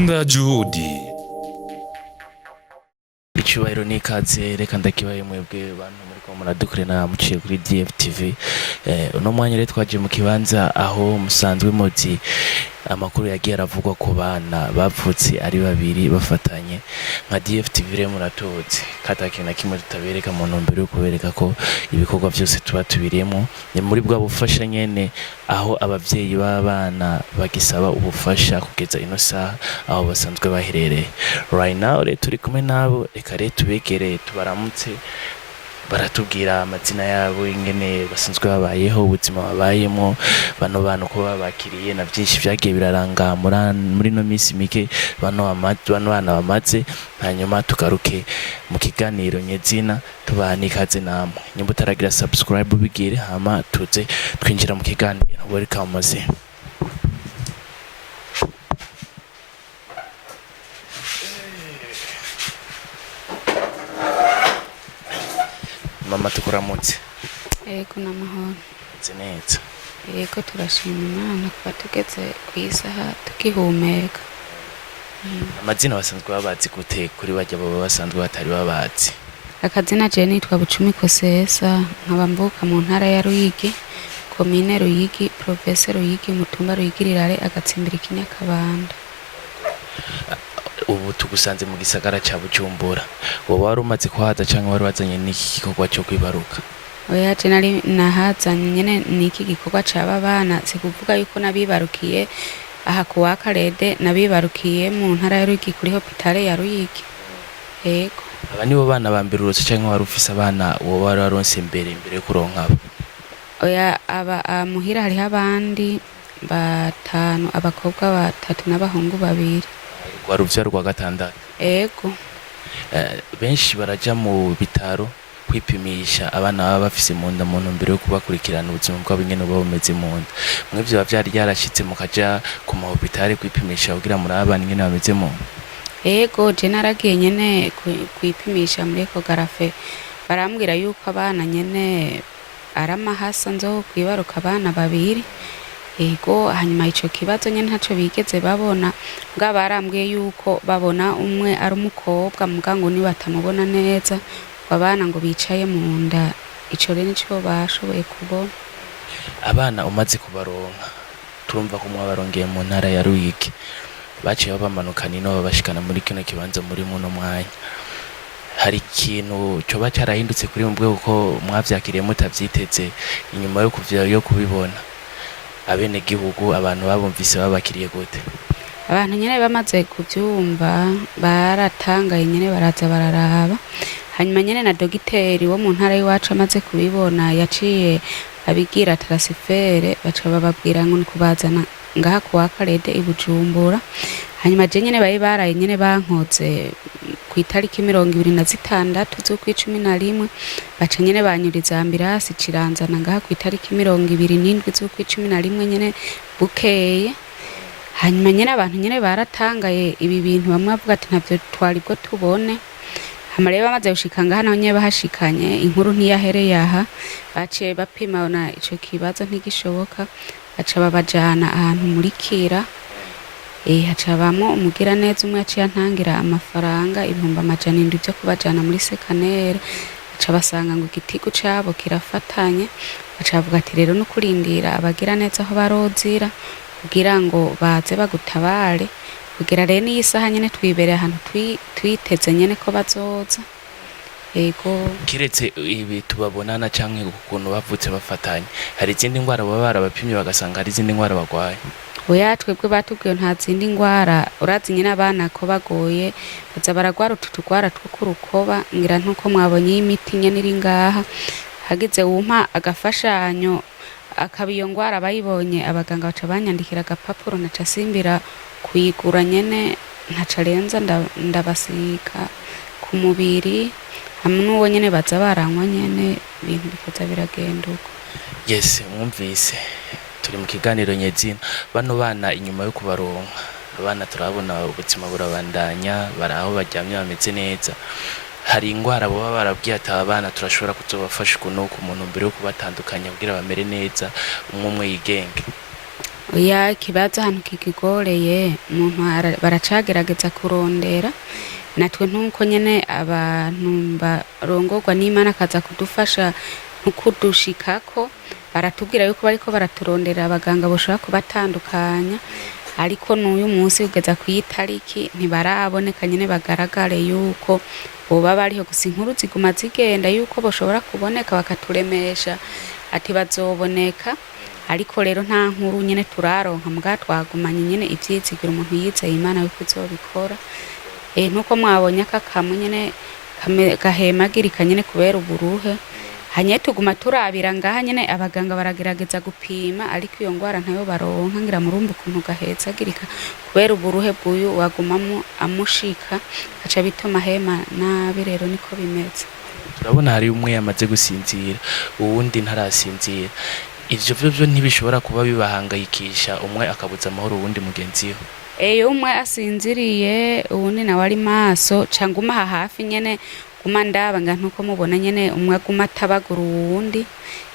Nkunda Juhudi. Icyubahiro n'ikaze reka ndakibaye mwebwe bantu muri ko muradukurena muciye kuri DFTV. Uno mwanya rero twaje mu kibanza aho musanzwe muzi amakuru yagiye aravugwa ku bana bavutse ari babiri bafatanye. Nka DFTV rero muratuzi katakintu na kimwe tutabereka mu ntumbero yo kubereka ko ibikorwa byose tuba tubirimo ni muri bwa bufasha nyene, aho abavyeyi b'abana bagisaba ubufasha kugeza ino saha aho basanzwe baherereye. Right now rero turi kumwe nabo, reka rero tubegereye tubaramutse, baratubwira amazina yabo, ingene basanzwe babayeho, ubuzima babayemo, bano bantu ko babakiriye na byinshi vyagiye biraranga muri no minsi mike bano bana bamaze. Hanyuma tugaruke mu kiganiro nyezina tubana ikaze namwe. Nyimba utaragira subscribe bigire, hama tuze twinjira mu kiganiro. Welcome maze. Mama tukuramutse. Yego n'amahoro. Neza. Yego turashima Imana kuba tugeze kw'isaha tukihumeka. Amazina basanzwe babazi gute kuri bajya baba basanzwe batari babazi? Akazina je nitwa Bucumi Kosesa, nkaba mvuka mu ntara ya Ruyigi, komine Ruyigi, province Ruyigi, mutumba Ruyigi rirare agatsimbira Kinyakabanda. Ubu tugusanze mu gisagara ca Bujumbura. Wowe wari umaze kuhaza canke wari wazanye n'iki gikorwa cyo kwibaruka? Oya je nari nahazanye nyene n'iki gikorwa c'aba bana, sikuvuga yuko nabibarukiye aha kuwa Karede, nabibarukiye mu ntara ya Ruyigi kuri hopitale ya Ruyigi. Yego. Aba nibo bana ba mbere urose canke wari ufise abana wowe wari waronse imbere yo kuronka abo? Oya aba muhira hariho abandi batanu, abakobwa batatu n'abahungu babiri. Wari uvyara rwa gatandatu? Ego. Benshi baraja mu bitaro kwipimisha abana baba bafise mu nda mu ntumbero yo kubakurikirana ubuzima bwabo ingene buba bumeze mu nda. Mwebwe biba vyari yarashitse mukaja ku mahopitale kwipimisha kugira murabe abana ingene bameze mu nda? Ego je naragiye nyene kwipimisha muri ekogarafe, barambwira yuko abana nyene ari amahasa nzo kwibaruka abana babiri. Ego hanyuma ico kibazo nyene ntaco bigeze babona, mbwa barambwiye yuko babona umwe ari umukobwa muga ngo ni batamubona neza, abana ngo bicaye mu nda. Ico rero nico bashoboye kubona. Abana umaze kubaronka turumva ko mwabarongeye mu ntara ya Ruyigi, baciye bamanukana ino babashikana muri kino kibanza muri muno mwanya. Hari ikintu coba carahindutse kuri mubwe uko mwavyakiriye mutavyiteze inyuma yo kubibona? Abene gihugu abantu babumvise babakiriye gute? Abantu nyene bamaze kuvyumva baratangaye nyene baraza bararaba. Hanyuma nyene na dogiteri wo mu ntara y'iwacu amaze kubibona yaciye abigira transfert, baca bababwira ngo kubazana ngaha kuwa Karede i Bujumbura. Hanyuma je nyene baraye nyene bankoze ku itariki 26 z'ukwi11, baca nyene banyuriza ambirasi ciranzana ngaha ku itariki 27 z'ukwi11 nyene bukeye. Hanyuma nyene abantu nyene baratangaye ibi bintu, bamwe bavuga ati ntavyo twari bwo tubone. Hama rero bamaze gushika ngaha naho nyene bahashikanye, inkuru ntiyahereye aha, baciye bapima na ico kibazo ntigishoboka, baca babajana ahantu muri Kira. Hacabamo umugira neza umwe yaciye antangira amafaranga 700 byo kubajana muri sekanere. Baca basanga ngo igitigu cabo kirafatanye, baca bavuga ati rero no kurindira abagira neza aho barozira kugira ngo baze bagutabare, kugira rero ni isaha nyene twibereye ahantu twiteze nyene ko bazoza. Ego. Kiretse ibi tubabonana canke ukuntu bavutse bafatanye, hari izindi ngwara baba barabapimye bagasanga hari izindi ngwara bagwaye? Oya twebwe batubwiye nta zindi ngwara, urazi nyene abana ko bagoye baza baragwara utugwara two kurukoba, ngira ntuko mwabonye imiti nyene iri ngaha. Hagize wumpa agafashanyo akaba iyo ngwara bayibonye, abaganga baca banyandikira agapapuro naca simbira kuyigura nyene, ntaca renza ndabasiga ku mubiri, hamwe n'uwo nyene baza baranywa nyene, ibintu bikaza biragenda uko. Yes, mwumvise turi mu kiganiro nyezina. Bano bana inyuma yo kubaronka, abana turabona ubuzima burabandanya, baraho baryamye bameze neza. Hari ingwara baba barabwiye ati abana turashobora kuzobafasha ukuntu ku muntu mbere yo kubatandukanya kugira bamere neza, umwe yigenge? oya ikibazo ahantu kikigoreye umuntu baracagerageza kurondera natwe ntuko nyene abantu barongorwa n'Imana akaza kudufasha nkukudushikako baratubwira yuko bariko baraturondera abaganga boshobora kubatandukanya ariko n'uyu munsi ugeza kw'itariki ntibaraboneka nyene bagaragare yuko boba bariho gusa inkuru ziguma zigenda yuko boshobora kuboneka bakaturemesha ati bazoboneka ariko rero nta nkuru nyene turaronka muga twagumanye nyene ivyizigiro umuntu yizeye Imana yuko izobikora nkuko mwabonye aka kamu nyene gahemagirika nyene kubera uburuhe hanye tuguma turabira ngaha nyene abaganga baragerageza gupima ariko iyo ngwara ntayo baronka ngira murumva ukuntu gahetsagirika kubera uburuhe bw'uyu wagumamo amushika aca bituma hema nabi rero niko bimeze. Turabona hari umwe yamaze gusinzira uwundi ntarasinzira, ivyo vyo ntibishobora kuba bibahangayikisha umwe akabuza amahoro uwundi mugenzi we? Iyo umwe asinziriye uwundi nawe ari maso canguma hafi nyene guma ndaba nga ntuko mubona nyene umwe aguma atabagura uwundi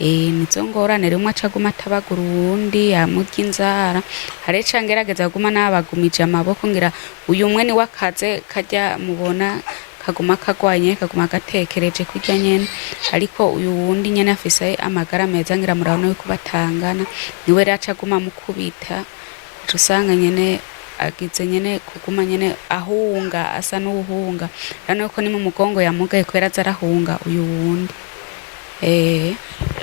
nizo ngorane umwe aca aguma atabagura uwundi amurya inzara hareca ngerageza guma nabagumije amaboko ngira uyu umwe ni wakaze kajya mubona kaguma kagwanye kaguma gatekereje kurya nyene ariko uyu wundi nyene afise amagara meza ngira murabona yuko batangana niwe raca aguma mukubita usanga nyene agize nyene kuguma nyene ahunga asa n'uhunga rano ko ni mu mugongo yamugaye kwera zarahunga uyu wundi.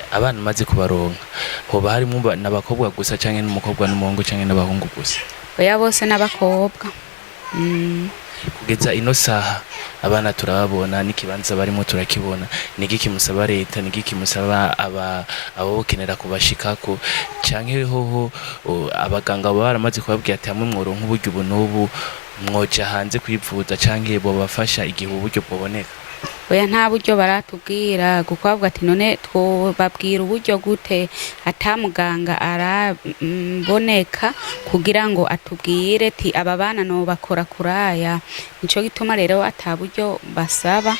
Abana maze kubaronka hoba harimo n'abakobwa gusa canke n'umukobwa n'umuhungu canke n'abahungu gusa? Oya bose n'abakobwa. Kugeza ino saha abana turababona n'ikibanza barimo turakibona, niki kimusaba leta, niki kimusaba abo bokenera kubashikako canke hoho abaganga baramaze kubabwira ati hamwe mworonka uburyo ubu n'ubu mwoja hanze kwivuza canke bobafasha igihe uburyo bwoboneka? Oya nta buryo baratubwira kuko bavuga ati none twobabwira uburyo gute ata muganga araboneka kugira ngo atubwire ati aba bana no bakora kuraya, nico gituma rero ata buryo basaba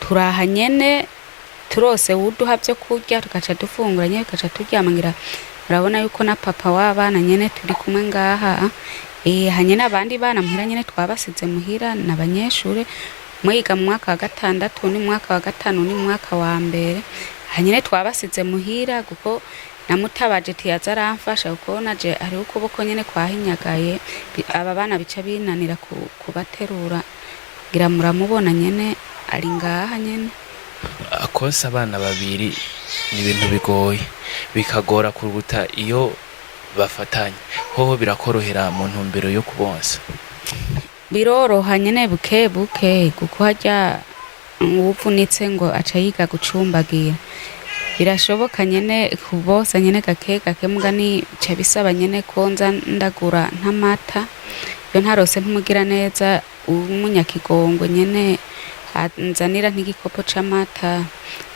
turaha nyene turose uduha byo kurya tugaca dufungura nyene tugaca turyamangira urabona yuko na papa w'abana nyene turi kumwe ngaha hanyene abandi bana muhira nyene twabasize muhira n'abanyeshure mwiga mu mwaka wa gatandatu ni mwaka wa gatanu ni mwaka wa mbere hanyine twabasize muhira kuko namutabaje tiyaza aramfasha kuko naje ari ukuboko nyene kwahinyagaye aba bana bica binanira kubaterura ngira muramubona nyene ari ngaha nyene. Akonsa abana babiri ni ibintu bigoye bikagora kuruta iyo bafatanye, hoho birakorohera mu ntumbero yo kubonsa? Biroroha nyene buke buke kuko harya uwuvunitse ngo aca yiga gucumbagira birashoboka nyene kubosa nyene gake gake muga ni ca bisaba nyene ko nza ndagura ntamata iyo ntarose ntumugira neza umunyakigongo nyene anzanira nk'igikopo c'amata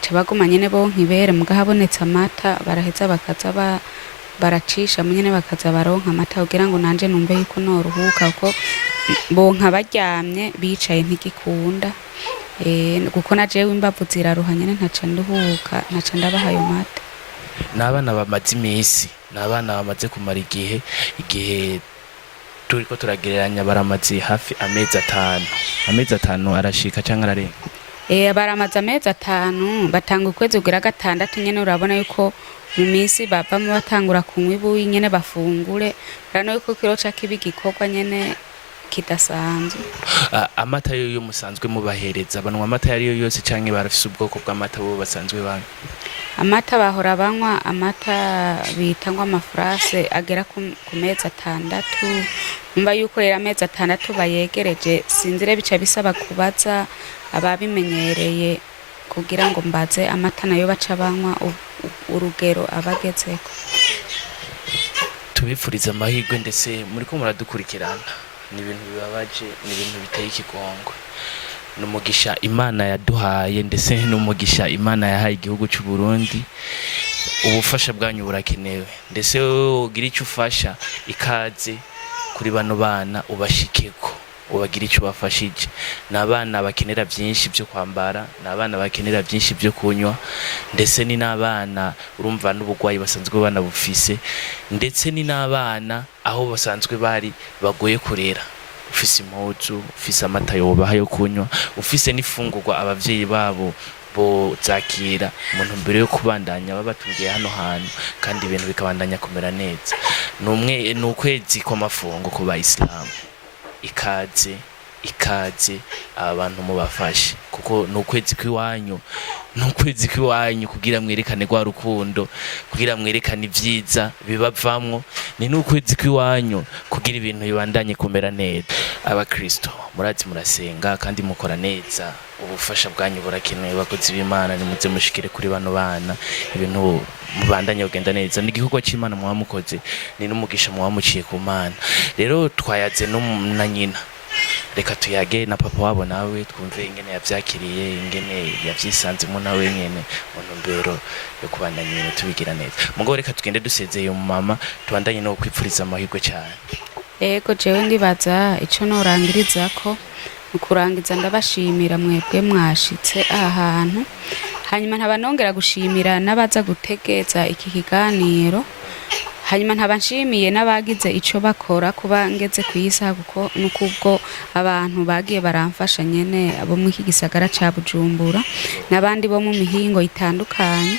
ca baguma nyene bonka ibere muga habonetse amata baraheza bakaza baracisha nyene bakaza baronka amata kugira ngo nanje numve yuko noruhuka kuko bonka baryamye bicaye ntigikunda kuko na jewe imbavu ziraruha nyene ntaca nduhuka ntaca ndabaha ayo mata. N'abana bamaze imisi, n'abana bamaze kumara igihe turiko turagereranya baramaze hafi amezi 5. Amezi 5 arashika canke ararenga? Baramaze amezi 5 batanga ukwezi kugira gatandatu nyene urabona yuko mu misi bavamo batangura kunywa ibuyi nyene bafungure rano yuko kiro ca kibi gikorwa nyene kidasanzwe. Amata yo musanzwe mubahereza banwa amata yari yose canke barafise ubwoko bw'amata bo basanzwe banywa? Amata bahora banywa amata bitangwa amafrase agera ku mezi 6 umva yuko rero amezi 6 bayegereje sinzire bica bisaba kubaza ababimenyereye kugira ngo mbaze amata nayo baca banywa urugero abagezeko. Tubifuriza amahirwe ndetse muriko muradukurikirana, ni ibintu bibabaje, ni ibintu biteye ikigongwe, n'umugisha Imana yaduhaye ndetse n'umugisha Imana yahaye igihugu cy'u Burundi. Ubufasha bwanyu burakenewe ndetse ugira icyo ufasha ikaze kuri bano bana ubashikeko ubagira icyo bafashije. Ni abana bakenera byinshi byo kwambara, ni abana bakenera byinshi byo kunywa, ndetse ni n'abana urumva n'ubugwayi basanzwe banabufise, ndetse ni n'abana aho basanzwe bari bagoye kurera. Ufise impuzu, ufise amata yobaha yo kunywa, ufise n'ifungurwa abavyeyi babo bo zakira mu ntumbero yo kubandanya babatungiye hano hantu kandi ibintu bikabandanya kumera neza. Ni ukwezi kw'amafungo ku bayisilamu. Ikaze abantu mubafashe, kuko ni ukwezi kw'iwanyu, kugira mwerekane rwa rukundo, kugira mwerekane ibyiza bibavamwo. Ni n'ukwezi kw'iwanyu kugira ibintu bibandanye kumera neza. Abakristo murazi murasenga kandi mukora neza, ubufasha bwanyu burakenewe. Bakozi b'Imana nimuze mushikire kuri bano bana, ibintu mubandanye kugenda neza. Ni igikorwa c'Imana muba mukoze, ni n'umugisha muba muciye ku Mana. Rero twayaze na nyina, reka tuyage na papa wabo nawe twumve ingene yavyakiriye, ingene yavyisanzemo nawe nyene mu ntumbero yo kubandanya ibintu tubigira neza. Mugabo reka tugende dusezeye mu mama, tubandanye no kwipfuriza amahirwe cyane. Ego jewe ndibaza ico norangirizako mu kurangiza, ndabashimira mwebwe mwashitse aha hantu, hanyuma nkaba nongera gushimira n'abaza gutegeza iki kiganiro, hanyuma nkaba nshimiye n'abagize ico bakora kuba ngeze kw'isa, kuko nukubwo abantu bagiye baramfasha nyene abo mu iki gisagara ca Bujumbura n'abandi bo mu mihingo itandukanye.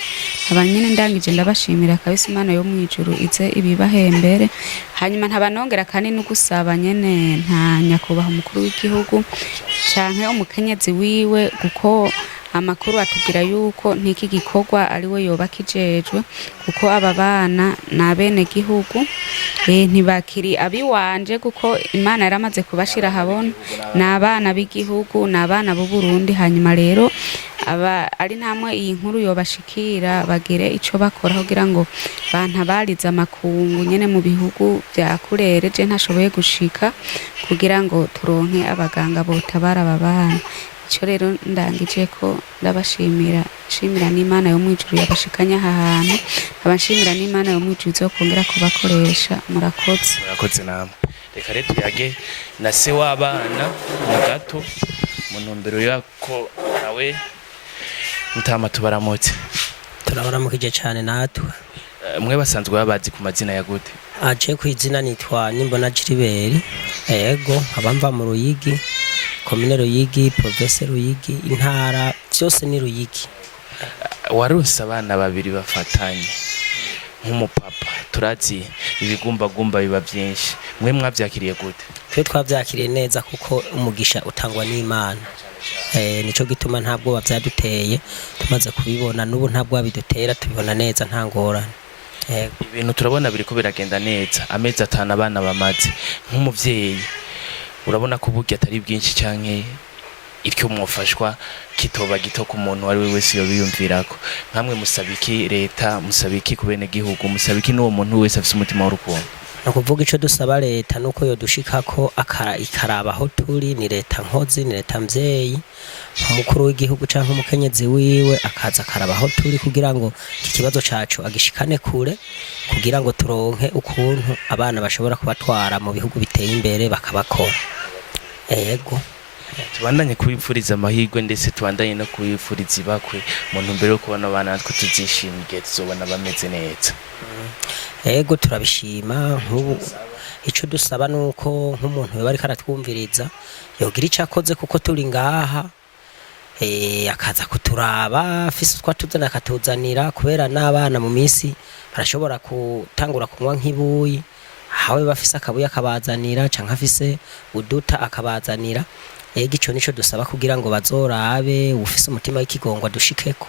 Aba nyene ndangije ndabashimira kabisa, Imana yo mwijuru ize ibibahembere. Hanyuma nkaba nongera kandi no gusaba nyene nta nyakubahwa umukuru w'igihugu canke umukenyezi wiwe, kuko amakuru atubwira yuko ntiki gikorwa ari we yoba kijejwe, kuko aba bana n'abene gihugu ntibakiri abiwanje, kuko Imana yaramaze kubashira habona n'abana b'igihugu, n'abana b'u Burundi. Hanyuma rero aba ari ntamwe iyi nkuru yobashikira, bagire ico bakora kugira ngo bantabarize amakungu nyene mu bihugu vya kurere je ntashoboye gushika, kugira ngo turonke abaganga botabara aba bana. Ico rero ndangije ko ndabashimira, shimira n'Imana yo mwijuru yabashikanya aha hantu, abashimira n'Imana yo mwijuru izokongera kubakoresha. Murakoze namwe. Reka rero tuyage na se w'abana mu gato mu ntumbero yako nawe mutama tubaramutse. Turabaramukije cyane natwe. Mwe basanzwe babazi ku mazina ya gute? Aje ku izina nitwa Nimbona Gilbert. Ego abamva mu Ruyigi, komine Ruyigi, province Ruyigi, intara byose ni Ruyigi. Warose abana babiri bafatanye nk'umupapa, turazi ibigumbagumba biba byinshi, mwe mwavyakiriye gute? Twe twavyakiriye neza kuko umugisha utangwa n'Imana. Nico gituma ntabwo bavyaduteye, tumaze kubibona n'ubu ntabwo babidutera, tubibona neza nta ngorane. Ibintu turabona biriko biragenda neza, amezi 5 abana bamaze. Nk'umuvyeyi urabona ko burya atari bwinshi canke iryo mwofashwa kitoba gito ku muntu wari wese yo biyumvirako. Nkamwe musabiki leta, musabiki ku bene gihugu, musabiki n'uwo muntu wese afise umutima w'urukundo? Nakuvuga ico dusaba leta nuko yo dushikako ikaraba aho turi, ni leta nkozi, ni leta mvyeyi, umukuru w'igihugu canke umukenyezi wiwe akaza akaraba aho turi, kugira ngo iki kibazo cacu agishikane kure, kugira ngo turonke ukuntu abana bashobora kubatwara mu bihugu biteye imbere bakabakora. Ego tubandanye kubipfuriza amahirwe, ndetse tubandanye no kubipfuriza ibakwe mu ntumbero yo kubona abana natwe tuzishimiye, tuzobona bameze neza. Ego turabishima. Nk'ubu ico dusaba nuko nk'umuntu yoba ariko aratwumviriza yogira ico akoze, kuko turi ngaha akaza kuturaba, afise twatuzana akatuzanira, kubera n'abana mu minsi barashobora gutangura kunywa nk'ibuyi, hawe bafise akabuye akabazanira, canke afise uduta akabazanira. Ego ico nico dusaba kugira ngo bazorabe ufise umutima w'ikigongwa dushikeko.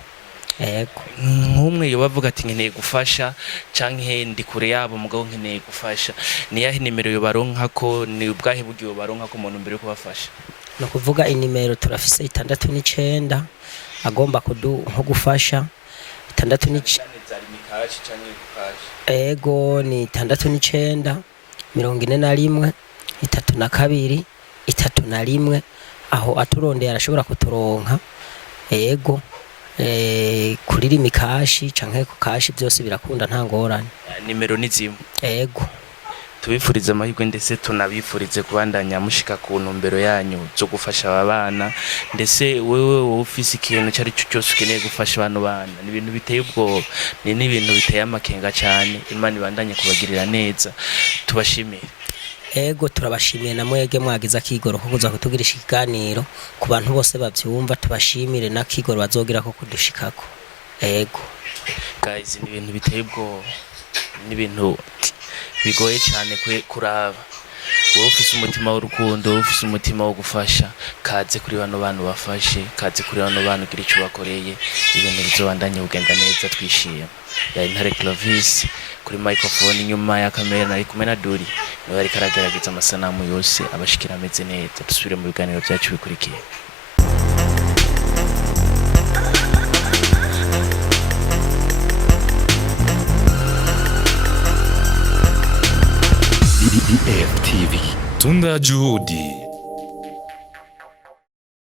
Ego nk'umwe yo bavuga ati nkeneye gufasha canke ndi kure yabo mugabo nkeneye gufasha, ni yahe nimero yo baronkako, ni ubwahe buryo baronkako mu ntumbero yo kubafasha? no kuvuga inimero turafise 69 agomba nko gufasha 69. Ego ni 69 41 32 31, aho aturondeye arashobora kuturonka. Ego kuri rimikashi canke ku kashi byose birakunda nta ngorane. Nimero ni zimwe. Ego tubifurize amahirwe ndetse tunabifurize kubandanya mushika ku ntumbero yanyu zo gufasha aba bana, ndetse wewe ufise ikintu cyari cyo cyose ukeneye gufasha abantu bana, ni ibintu biteye ubwoba, ni n'ibintu biteye amakenga cyane. Imana ibandanye kubagirira neza, tubashimire. Ego turabashimiye na mwege mwagize akigoro ko kuza kutugirisha ikiganiro ku bantu bose bavyumva, tubashimire na kigoro bazogira ko kudushikako. Ego guys, ni ibintu biteye ubwoba, ni ibintu bigoye cyane kuraba. Wowe ufise umutima w'urukundo, ufise umutima wo gufasha, kaze kuri bano bantu bafashe, kaze kuri bano bantu gira icyo bakoreye, ibintu bizobandanye kugenda neza, twishima. Ya Intare Clovis kuri microphone, inyuma ya kamera nari kumwe na Duri, niwe ariko aragerageza amasanamu yose abashikira ameze neza. Dusubire mu biganiro byacu bikurikiye. DDF TV. Tunda Juhudi.